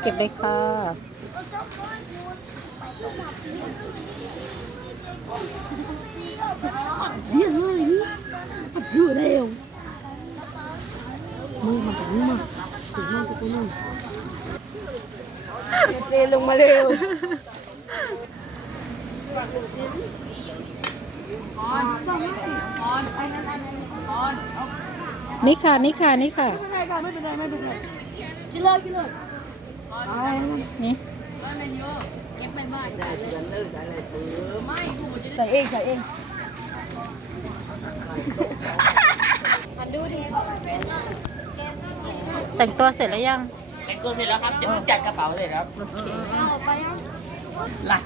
เก็บเลยค่ะเรียนเลยนี่มันอยู่เร็วมือมันถึงมาถึงมาถึงตรงนั้นเร็วลงมาเร็วนี่ค่ะ นี่ค่ะ นี่ค่ะไม่เป็นไรไม่เป็นไรไม่เป็นไร กินเลยกินเลยนี่ใส่เองใส่เองแต่งตัวเสร็จแล้วยัง แต่งตัวเสร็จแล้วครับจะเพิ่งจัดกระเป๋าเสร็จครับโอเคหลัก